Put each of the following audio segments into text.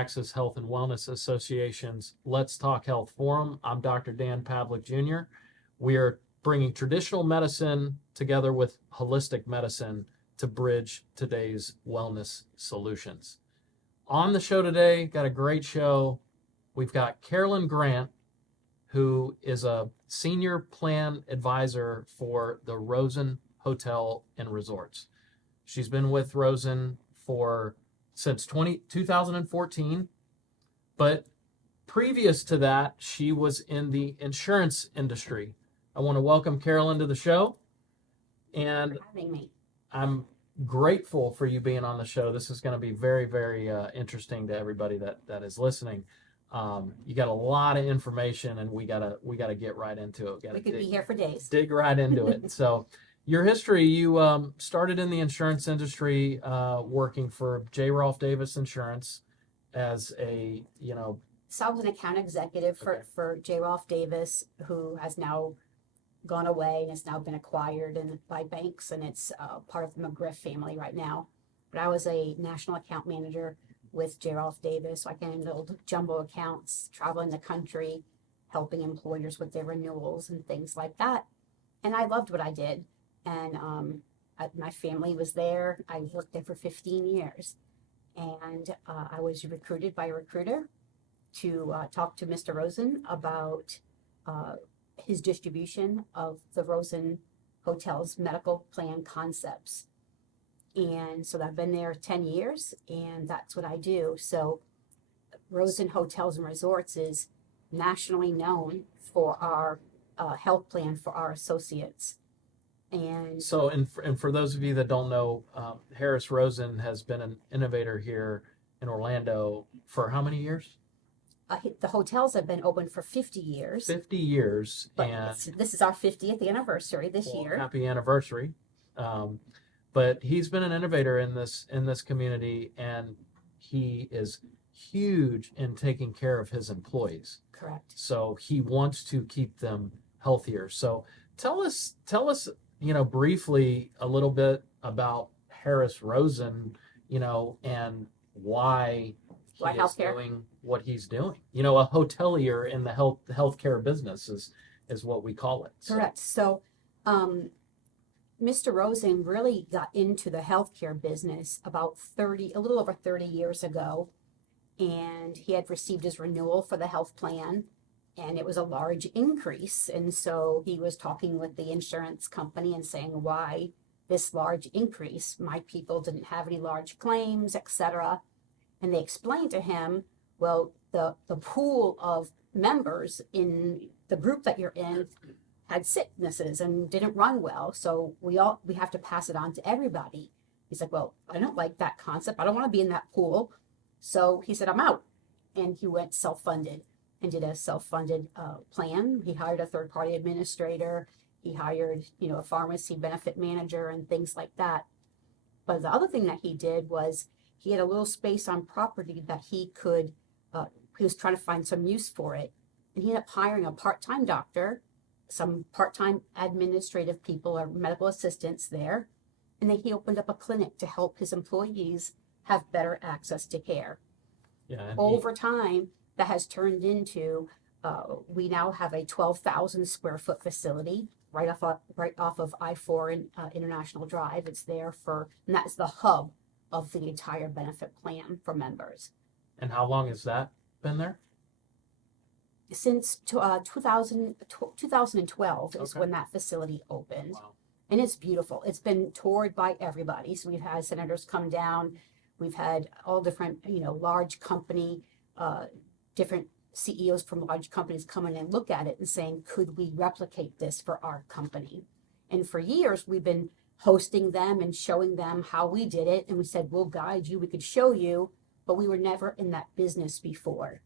Texas Health and Wellness Association's Let's Talk Health Forum. I'm Dr. Dan Pavlik Jr. We are bringing traditional medicine together with holistic medicine to bridge today's wellness solutions. On the show today, got a great show. We've got Carolyn Grant, who is a senior plan advisor for the Rosen Hotel and Resorts. She's been with Rosen since 2014, but previous to that, she was in the insurance industry. I want to welcome Carolyn to the show, and for having me. I'm grateful for you being on the show. This is going to be very, very interesting to everybody that is listening. You got a lot of information, and we gotta get right into it. We could be here for days. Dig right into it. So, your history: you started in the insurance industry, working for J. Rolfe Davis Insurance as a So I was an account executive for J. Rolfe Davis, who has now gone away and has now been acquired by banks, and it's part of the McGriff family right now. But I was a national account manager with J. Rolfe Davis, so I handled jumbo accounts, traveling the country, helping employers with their renewals and things like that. And I loved what I did. And my family was there. I worked there for 15 years. And I was recruited by a recruiter to talk to Mr. Rosen about his distribution of the Rosen Hotel's medical plan concepts. And so I've been there 10 years, and that's what I do. So Rosen Hotels and Resorts is nationally known for our health plan for our associates. And so, and for those of you that don't know, Harris Rosen has been an innovator here in Orlando for how many years? The hotels have been open for 50 years. 50 years. But and this is our 50th anniversary this year. Happy anniversary. But he's been an innovator in this community, and he is huge in taking care of his employees. Correct. So he wants to keep them healthier. So tell us, briefly a little bit about Harris Rosen, and why he is doing what he's doing. A hotelier in the healthcare business is what we call it. Correct. So Mr. Rosen really got into the healthcare business about a little over 30 years ago, and he had received his renewal for the health plan, and it was a large increase. And so he was talking with the insurance company and saying, why this large increase? My people didn't have any large claims, etc. And they explained to him, well, the pool of members in the group that you're in had sicknesses and didn't run well, so we have to pass it on to everybody. He's like, well, I don't like that concept. I don't want to be in that pool. So he said, I'm out. And he went self-funded and did a self-funded plan. He hired a third-party administrator. He hired, a pharmacy benefit manager and things like that. But the other thing that he did was he had a little space on property that he was trying to find some use for it. And he ended up hiring a part-time doctor, some part-time administrative people or medical assistants there. And then he opened up a clinic to help his employees have better access to care. Yeah, over time, that has turned into, we now have a 12,000 square foot facility right off of I-4 and International Drive. It's there and that's the hub of the entire benefit plan for members. And how long has that been there? Since 2012 is when that facility opened. Wow. And it's beautiful. It's been toured by everybody. So we've had senators come down. We've had all different, large company, different CEOs from large companies come in and look at it and saying, could we replicate this for our company? And for years, we've been hosting them and showing them how we did it. And we said, we'll guide you. We could show you, but we were never in that business before.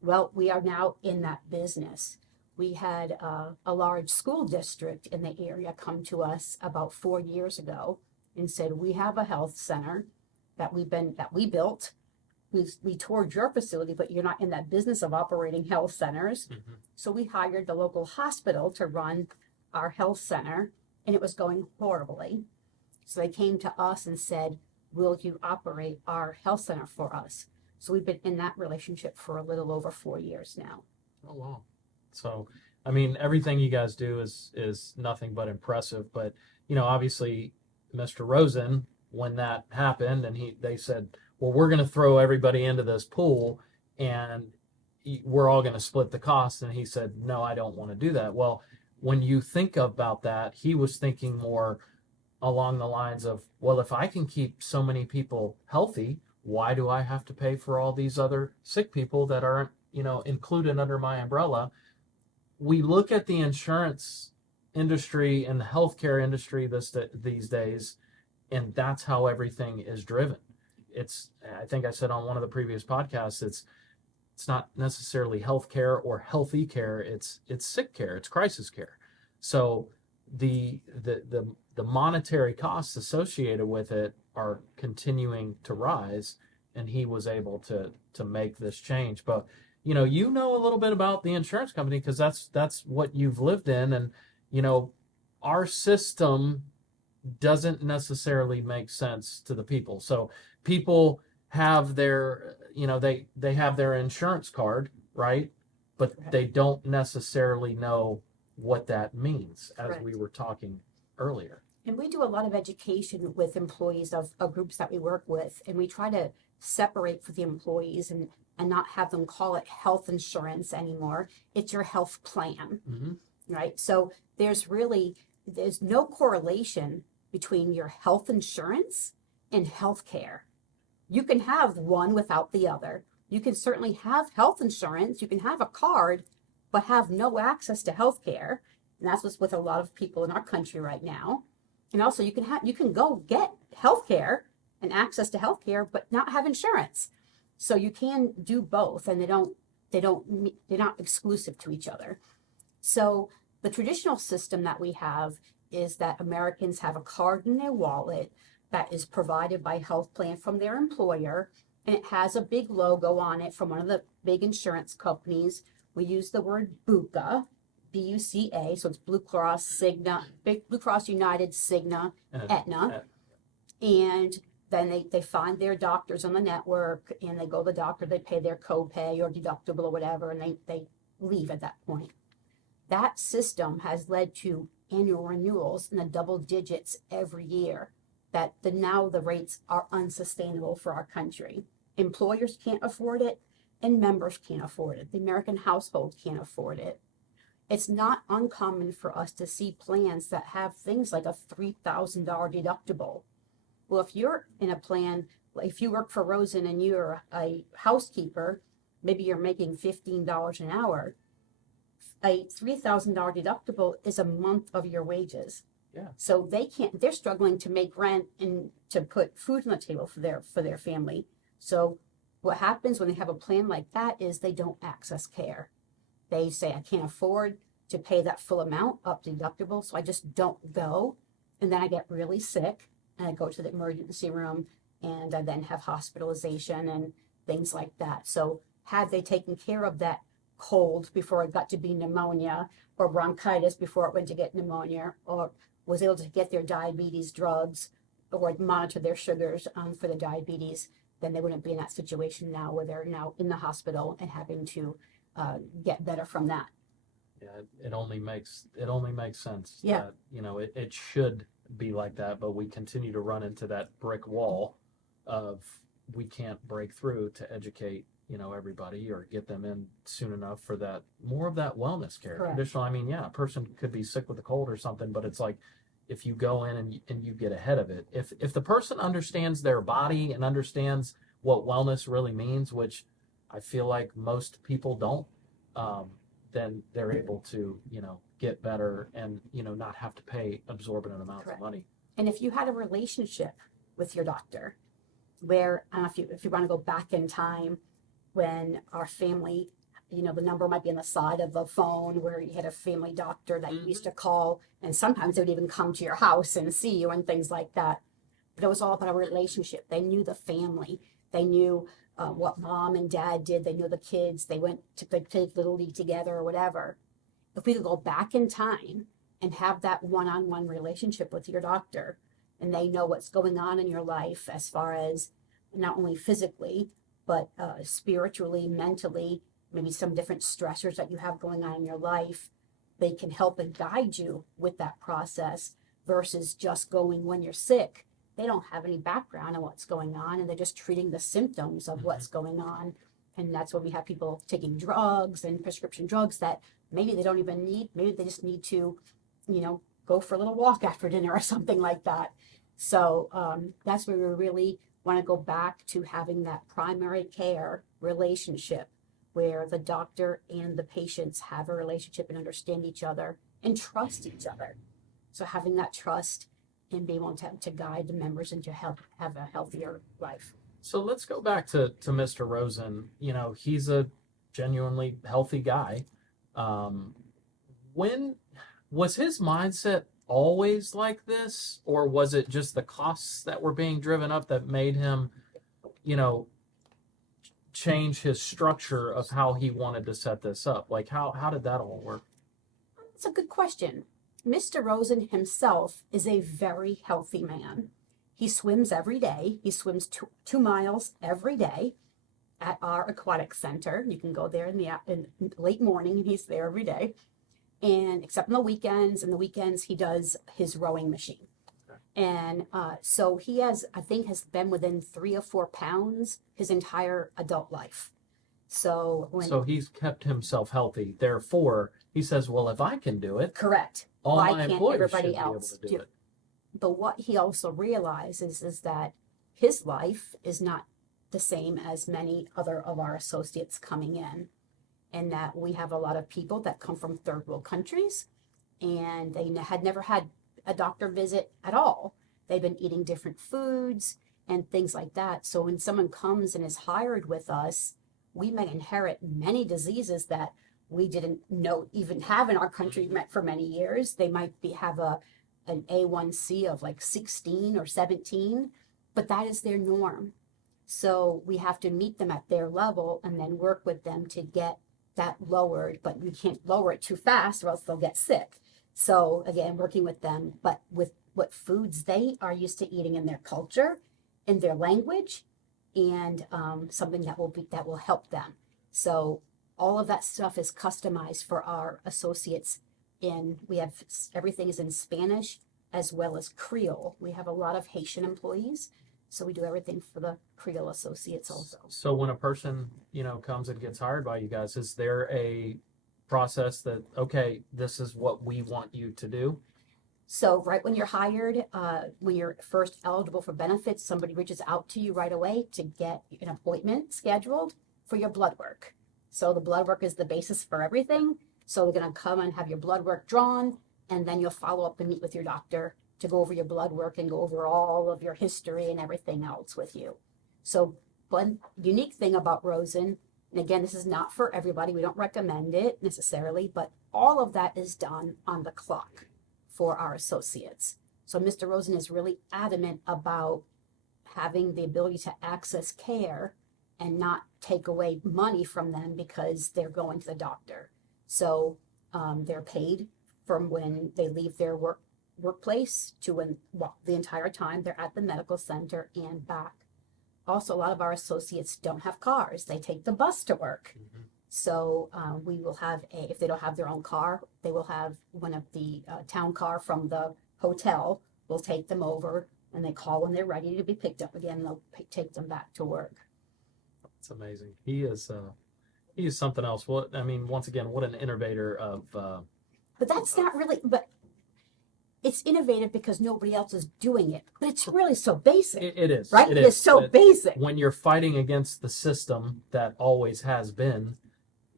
Well, we are now in that business. We had a large school district in the area come to us about 4 years ago and said, we have a health center that we built. We toured your facility, but you're not in that business of operating health centers. Mm-hmm. So we hired the local hospital to run our health center, and it was going horribly. So they came to us and said, will you operate our health center for us? So we've been in that relationship for a little over 4 years now. Oh, wow. So, I mean, everything you guys do is nothing but impressive. But, obviously, Mr. Rosen, when that happened, and they said, well, we're going to throw everybody into this pool, and we're all going to split the cost. And he said, no, I don't want to do that. Well, when you think about that, he was thinking more along the lines of, well, if I can keep so many people healthy, why do I have to pay for all these other sick people that aren't, included under my umbrella? We look at the insurance industry and the healthcare industry these days, and that's how everything is driven. I think I said on one of the previous podcasts, it's not necessarily healthcare or healthy care. It's sick care. It's crisis care. So the monetary costs associated with it are continuing to rise, and he was able to make this change. But you know a little bit about the insurance company because that's what you've lived in, and our system doesn't necessarily make sense to the people. So people have their they have their insurance card, right? But they don't necessarily know what that means, as Correct. we were talking earlier. And we do a lot of education with employees of groups that we work with, and we try to separate for the employees and not have them call it health insurance anymore. It's your health plan, Mm-hmm. right? So there's no correlation between your health insurance and health care. You can have one without the other. You can certainly have health insurance, you can have a card, but have no access to health care. And that's what's with a lot of people in our country right now. And also you can go get health care and access to health care, but not have insurance. So you can do both, and they're not exclusive to each other. So the traditional system that we have is that Americans have a card in their wallet that is provided by health plan from their employer, and it has a big logo on it from one of the big insurance companies. We use the word BUCA, B-U-C-A, so it's Blue Cross, Cigna, Blue Cross United, Cigna, Aetna, and then they find their doctors on the network, and they go to the doctor, they pay their copay or deductible or whatever, and they leave at that point. That system has led to annual renewals in the double digits every year, that now the rates are unsustainable for our country. Employers can't afford it, and members can't afford it. The American household can't afford it. It's not uncommon for us to see plans that have things like a $3,000 deductible. Well, if you're in a plan, if you work for Rosen and you're a housekeeper, maybe you're making $15 an hour, a $3,000 deductible is a month of your wages. Yeah. So they're struggling to make rent and to put food on the table for their family. So what happens when they have a plan like that is they don't access care. They say, I can't afford to pay that full amount up deductible, so I just don't go. And then I get really sick, and I go to the emergency room, and I then have hospitalization and things like that. So had they taken care of that cold before it got to be pneumonia, or bronchitis before it went to get pneumonia, or was able to get their diabetes drugs or monitor their sugars for the diabetes, then they wouldn't be in that situation now where they're now in the hospital and having to get better from that. Yeah, it only makes sense. Yeah. That, it should be like that, but we continue to run into that brick wall of we can't break through to educate everybody or get them in soon enough for that more of that wellness care. Correct. Traditional, a person could be sick with a cold or something, but it's like if you go in and you get ahead of it, if the person understands their body and understands what wellness really means, which I feel like most people don't, then they're able to get better and not have to pay exorbitant amounts Correct. of money. And if you had a relationship with your doctor where, I don't know if you want to go back in time when our family, the number might be on the side of the phone where you had a family doctor that you used to call, and sometimes they would even come to your house and see you and things like that. But it was all about a relationship. They knew the family. They knew what mom and dad did. They knew the kids. They played Little League together or whatever. If we could go back in time and have that one-on-one relationship with your doctor, and they know what's going on in your life as far as not only physically, but spiritually, mentally, maybe some different stressors that you have going on in your life, they can help and guide you with that process versus just going when you're sick. They don't have any background on what's going on, and they're just treating the symptoms of what's going on. And that's when we have people taking drugs and prescription drugs that maybe they don't even need. Maybe they just need to, go for a little walk after dinner or something like that. So that's where we really want to go back to having that primary care relationship where the doctor and the patients have a relationship and understand each other and trust each other. So having that trust and being able to guide the members into have a healthier life. So let's go back to Mr. Rosen. He's a genuinely healthy guy. When was his mindset always like this, or was it just the costs that were being driven up that made him, change his structure of how he wanted to set this up? Like how did that all work? That's a good question. Mr. Rosen himself is a very healthy man. He swims every day. He swims 2 miles every day at our aquatic center. You can go there in the late morning, and he's there every day. And except on the weekends, he does his rowing machine. Okay. And so he has been within 3 or 4 pounds his entire adult life. So he's kept himself healthy. Therefore, he says, well, if I can do it, correct. All Why my can't employees everybody should else be able to do it. But what he also realizes is that his life is not the same as many other of our associates coming in, and that we have a lot of people that come from third world countries, and they had never had a doctor visit at all. They've been eating different foods and things like that. So when someone comes and is hired with us, we may inherit many diseases that we didn't know even have in our country for many years. They might have an A1C of like 16 or 17, but that is their norm. So we have to meet them at their level and then work with them to get that lowered, but we can't lower it too fast or else they'll get sick. So again, working with them, but with what foods they are used to eating in their culture, in their language, and something that will help them. So all of that stuff is customized for our associates. We have everything is in Spanish as well as Creole. We have a lot of Haitian employees, so we do everything for the Creole associates also. So when a person, comes and gets hired by you guys, is there a process that, okay, this is what we want you to do? So right when you're hired, when you're first eligible for benefits, somebody reaches out to you right away to get an appointment scheduled for your blood work. So the blood work is the basis for everything. So they're going to come and have your blood work drawn, and then you'll follow up and meet with your doctor to go over your blood work and go over all of your history and everything else with you. So one unique thing about Rosen, and again, this is not for everybody, we don't recommend it necessarily, but all of that is done on the clock for our associates. So Mr. Rosen is really adamant about having the ability to access care and not take away money from them because they're going to the doctor. So they're paid from when they leave their workplace to when the entire time they're at the medical center and back. Also, a lot of our associates don't have cars. They take the bus to work. Mm-hmm. So we will have if they don't have their own car, they will have one of the town car from the hotel. We'll take them over, and they call when they're ready to be picked up again. They'll take them back to work. It's amazing. He is something else. Once again, what an innovator of. But that's not really. But it's innovative because nobody else is doing it. But it's really so basic. It is, right? It is so basic. When you're fighting against the system that always has been,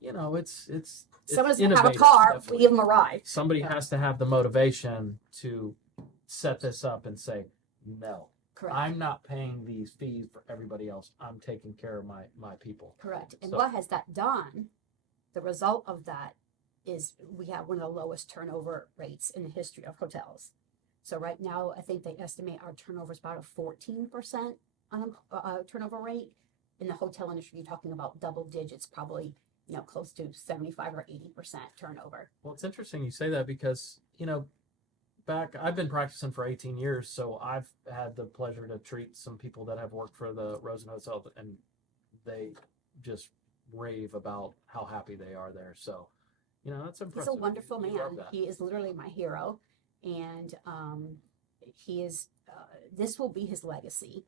it's. Someone's gonna have a car. Definitely. We give them a ride. Somebody has to have the motivation to set this up and say, no. Correct. I'm not paying these fees for everybody else. I'm taking care of my people. Correct. And what has that done? The result of that is we have one of the lowest turnover rates in the history of hotels. So right now, I think they estimate our turnover is about a 14% turnover rate. In the hotel industry, you're talking about double digits, probably close to 75 or 80% turnover. Well, it's interesting you say that because I've been practicing for 18 years, so I've had the pleasure to treat some people that have worked for the Rosen Hotel, and they just rave about how happy they are there. So, that's impressive. He's a wonderful We love man. that. He is literally my hero, and he is. This will be his legacy.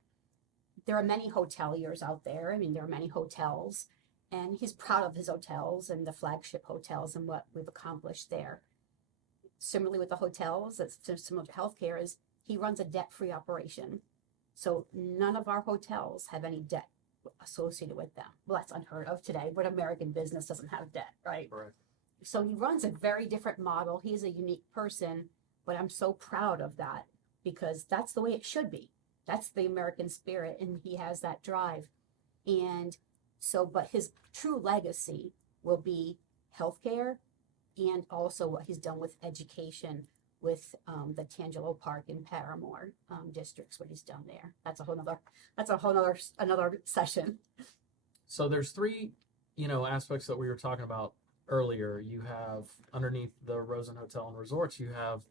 There are many hoteliers out there. I mean, there are many hotels, and he's proud of his hotels and the flagship hotels and what we've accomplished there. Similarly with the hotels, it's similar to healthcare, is he runs a debt-free operation. So none of our hotels have any debt associated with them. Well, that's unheard of today, but American business doesn't have debt, right? Correct. So he runs a very different model. He's a unique person, but I'm so proud of that because that's the way it should be. That's the American spirit, and he has that drive. And so, but his true legacy will be healthcare and also what he's done with education with the Tangelo Park and Paramore districts, what he's done there. That's a whole another session. So there's three, aspects that we were talking about earlier. You have underneath the Rosen Hotel and Resorts, you have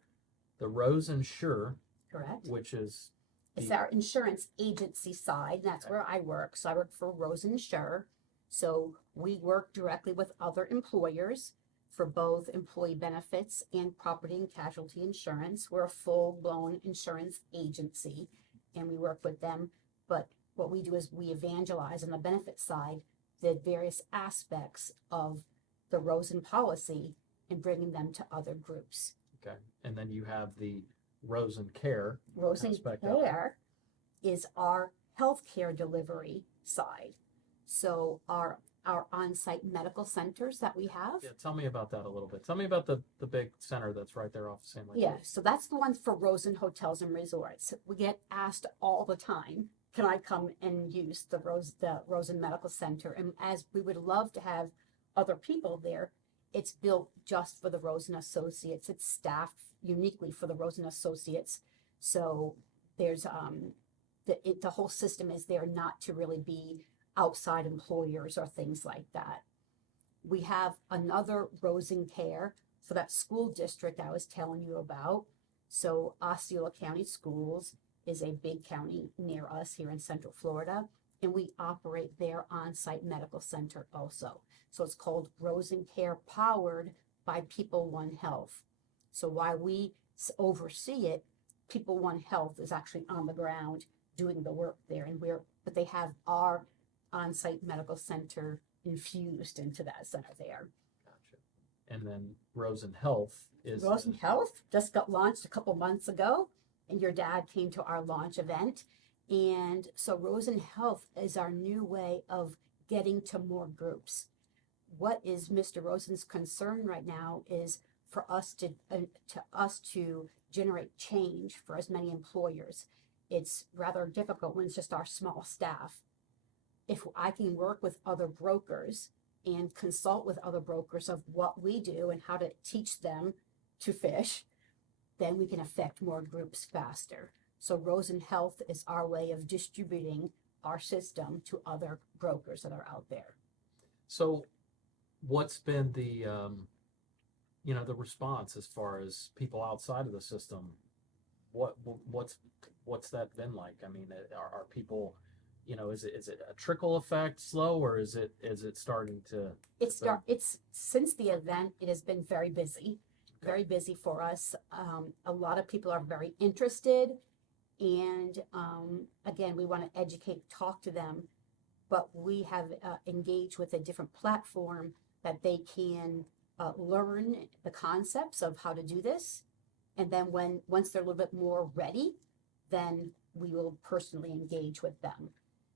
the RosenSure, Correct. which is It's our insurance agency side. That's where I work. So I work for RosenSure. So we work directly with other employers for both employee benefits and property and casualty insurance. We're a full-blown insurance agency, and we work with them. But what we do is we evangelize on the benefit side the various aspects of the Rosen policy and bringing them to other groups. Okay. And then you have the Rosen Care. Rosen Care is our healthcare delivery side. So our on-site medical centers that we have. Yeah, tell me about that a little bit. Tell me about the big center that's right there off of San Luis. Yeah, so that's the one for Rosen Hotels and Resorts. We get asked all the time, can I come and use the Rosen Medical Center? And as we would love to have other people there, it's built just for the Rosen Associates. It's staffed uniquely for the Rosen Associates. So there's the whole system is there not to really be outside employers or things like that. We have another Rosen Care for that school district I was telling you about. So Osceola County Schools is a big county near us here in Central Florida, and we operate their on-site medical center also. So it's called Rosen Care, powered by People One Health. So while we oversee it, People One Health is actually on the ground doing the work there, but they have our on-site medical center infused into that center there. Gotcha. And then Rosen Health is... Rosen Health just got launched a couple months ago, and your dad came to our launch event. And so Rosen Health is our new way of getting to more groups. What is Mr. Rosen's concern right now is for us to generate change for as many employers. It's rather difficult when it's just our small staff. If I can work with other brokers and consult with other brokers of what we do and how to teach them to fish, then we can affect more groups faster. So Rosen Health is our way of distributing our system to other brokers that are out there. So what's been the response as far as people outside of the system? What's that been like? I mean, are people... is it a trickle effect, slow, or is it starting to? It's since the event, it has been very busy, very busy for us. A lot of people are very interested, and again, we want to educate, talk to them, but we have engaged with a different platform that they can learn the concepts of how to do this, and then once they're a little bit more ready, then we will personally engage with them.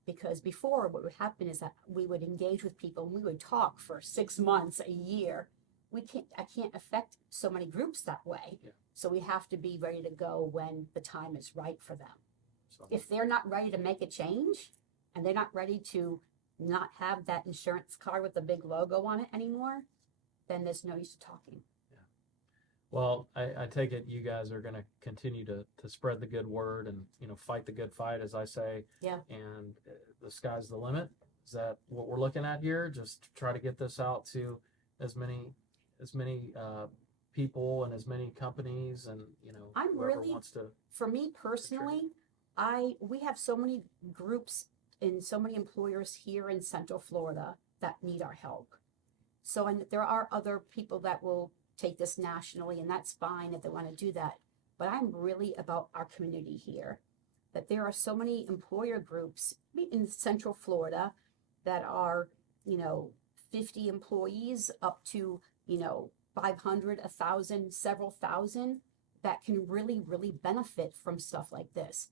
Because before, what would happen is that we would engage with people and we would talk for 6 months, a year. I can't affect so many groups that way. Yeah. So we have to be ready to go when the time is right for them. So, If they're not ready to make a change and they're not ready to not have that insurance card with the big logo on it anymore, then there's no use to talking. well, I take it you guys are going to continue to spread the good word and fight the good fight, as I say. Yeah. And the sky's the limit. Is that what we're looking at here? Just to try to get this out to as many people and as many companies and I'm whoever really, wants to. for me personally, we have so many groups and so many employers here in Central Florida that need our help. So, and there are other people that will take this nationally, and that's fine if they want to do that. But I'm really about our community here, that there are so many employer groups in Central Florida that are, 50 employees up to, 500, 1,000, several thousand that can really, really benefit from stuff like this.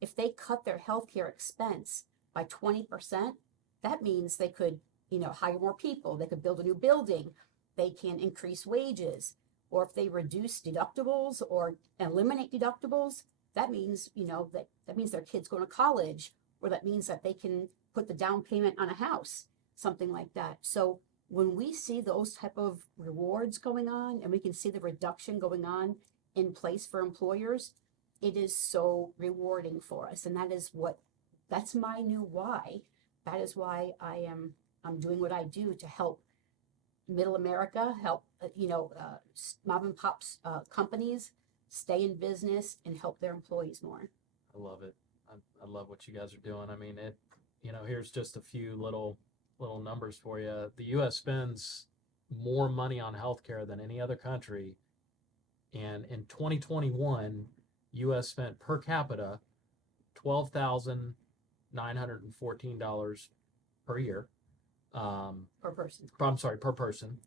If they cut their healthcare expense by 20%, that means they could, hire more people. They could build a new building. They can increase wages. Or if they reduce deductibles or eliminate deductibles, that means, that means their kids going to college, or that means that they can put the down payment on a house, something like that. So when we see those type of rewards going on, and we can see the reduction going on in place for employers, it is so rewarding for us. And that's my new why. That is why I'm doing what I do to help middle America, help, mom and pop companies stay in business and help their employees more. I love it. I love what you guys are doing. I mean, here's just a few little numbers for you. The U.S. spends more money on healthcare than any other country. And in 2021, U.S. spent per capita $12,914 per year. Per person. I'm sorry, per person.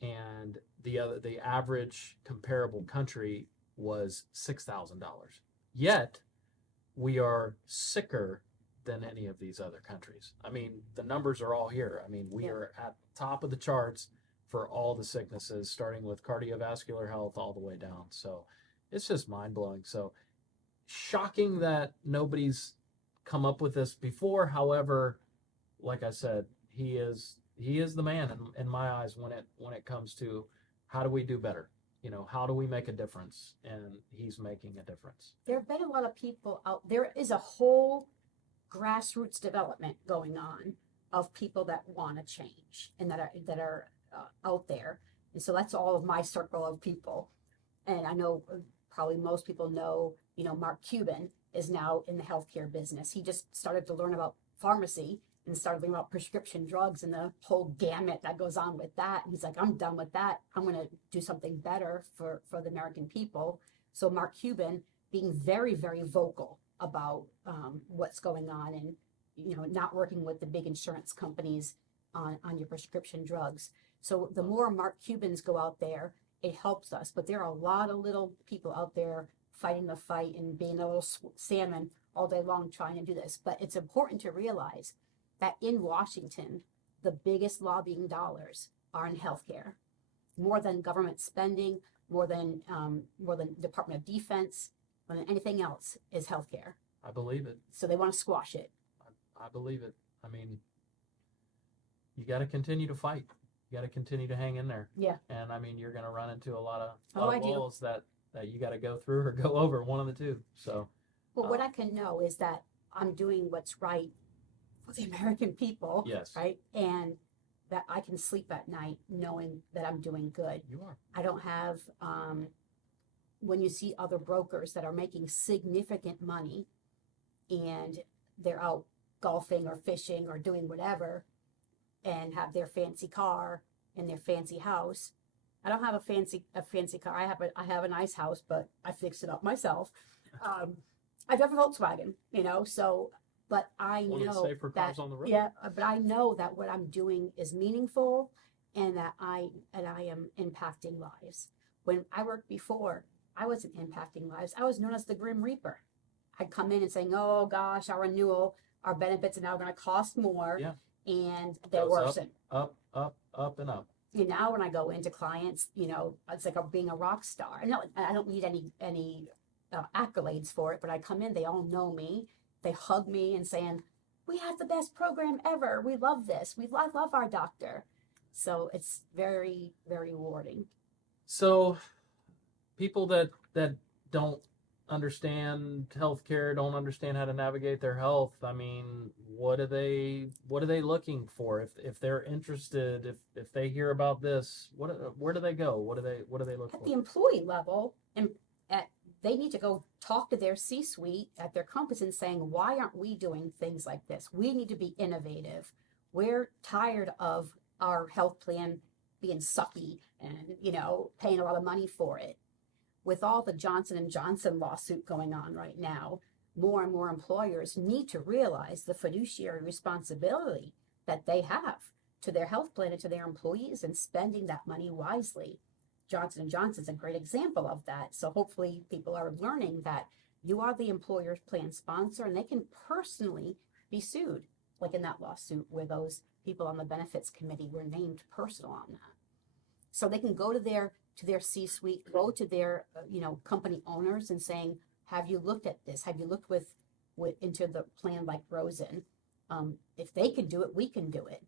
And the average comparable country was $6,000. Yet we are sicker than any of these other countries. I mean, the numbers are all here. I mean, we are at the top of the charts for all the sicknesses, starting with cardiovascular health all the way down. So it's just mind blowing. So shocking that nobody's come up with this before. However, like I said, he is the man in my eyes when it comes to how do we do better? How do we make a difference? And he's making a difference. There have been a lot of people out there. Is a whole grassroots development going on of people that want to change and that are out there. And so that's all of my circle of people. And I know probably most people know, Mark Cuban is now in the healthcare business. He just started to learn about pharmacy and started learning about prescription drugs and the whole gamut that goes on with that. And he's like, I'm done with that. I'm going to do something better for the American people. So Mark Cuban being very, very vocal about what's going on and, not working with the big insurance companies on your prescription drugs. So the more Mark Cubans go out there, it helps us. But there are a lot of little people out there fighting the fight and being a little salmon all day long trying to do this. But it's important to realize that in Washington, the biggest lobbying dollars are in healthcare, more than government spending, more than Department of Defense, more than anything else is healthcare. I believe it. So they want to squash it. I believe it. I mean, you got to continue to fight. You got to continue to hang in there. Yeah. And I mean, you're going to run into a lot of walls that you got to go through or go over, one of the two. So. Well, what I can know is that I'm doing what's right for the American people. Yes. Right. And that I can sleep at night knowing that I'm doing good. You are. I don't have, when you see other brokers that are making significant money and they're out golfing or fishing or doing whatever and have their fancy car and their fancy house. I don't have a fancy car. I have a nice house, but I fix it up myself. I drive a Volkswagen, so, but I know safer cars on the road. Yeah, but I know that what I'm doing is meaningful and that I am impacting lives. When I worked before, I wasn't impacting lives. I was known as the Grim Reaper. I'd come in and saying, oh gosh, our benefits are now going to cost more. Yeah. And they're worsening. Up, and up. And now when I go into clients, it's like being a rock star. And I don't need any accolades for it, but I come in, they all know me. They hug me and saying, we have the best program ever. We love this. I love our doctor. So it's very, very rewarding. So people that don't understand healthcare, don't understand how to navigate their health, I mean, what are they looking for? If they're interested, if they hear about this, where do they go? What do they look for? At the employee level, and they need to go talk to their C-suite at their companies and saying, why aren't we doing things like this? We need to be innovative. We're tired of our health plan being sucky and, paying a lot of money for it. With all the Johnson & Johnson lawsuit going on right now, more and more employers need to realize the fiduciary responsibility that they have to their health plan and to their employees and spending that money wisely. Johnson & Johnson is a great example of that. So hopefully people are learning that you are the employer's plan sponsor and they can personally be sued, like in that lawsuit where those people on the benefits committee were named personal on that. So they can go to their C-suite, go to their company owners and saying, have you looked at this? Have you looked with into the plan like Rosen? If they can do it, we can do it.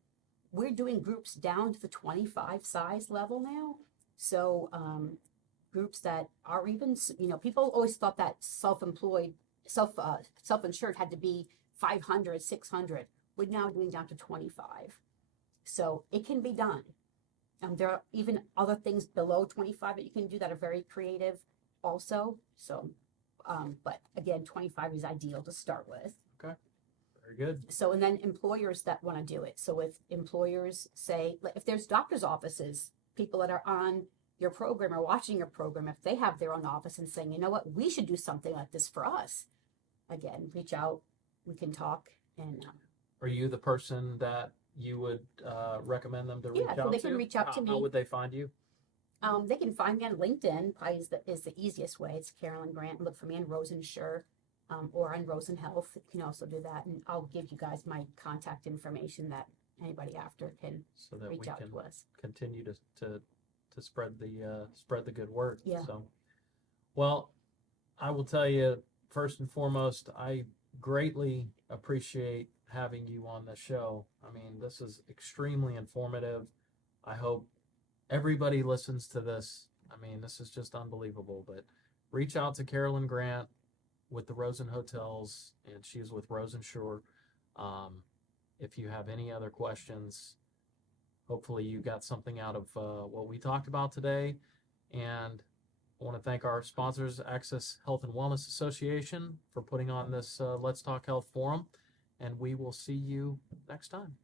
We're doing groups down to the 25 size level now. So groups that are even, people always thought that self-insured had to be 500, 600. We're now doing down to 25. So it can be done. There are even other things below 25 that you can do that are very creative also. So, but again, 25 is ideal to start with. Okay, very good. So, and then employers that want to do it. So if employers say, if there's doctor's offices, people that are on your program or watching your program, if they have their own office and saying, you know what, we should do something like this for us. Again, reach out, we can talk. And are you the person that you would recommend them to reach out to? Yeah, they can reach out to me. How would they find you? They can find me on LinkedIn, probably is the easiest way. It's Carolyn Grant. Look for me on RosenSure or on Rosen Health. You can also do that. And I'll give you guys my contact information that anybody after can reach out to us. Continue to spread the good word. Yeah. So, well, I will tell you, first and foremost, I greatly appreciate having you on the show. I mean, this is extremely informative. I hope everybody listens to this. I mean, this is just unbelievable. But reach out to Carolyn Grant with the Rosen Hotels, and she's with RosenSure. If you have any other questions, hopefully you got something out of what we talked about today. And I want to thank our sponsors, Access Health and Wellness Association, for putting on this Let's Talk Health Forum. And we will see you next time.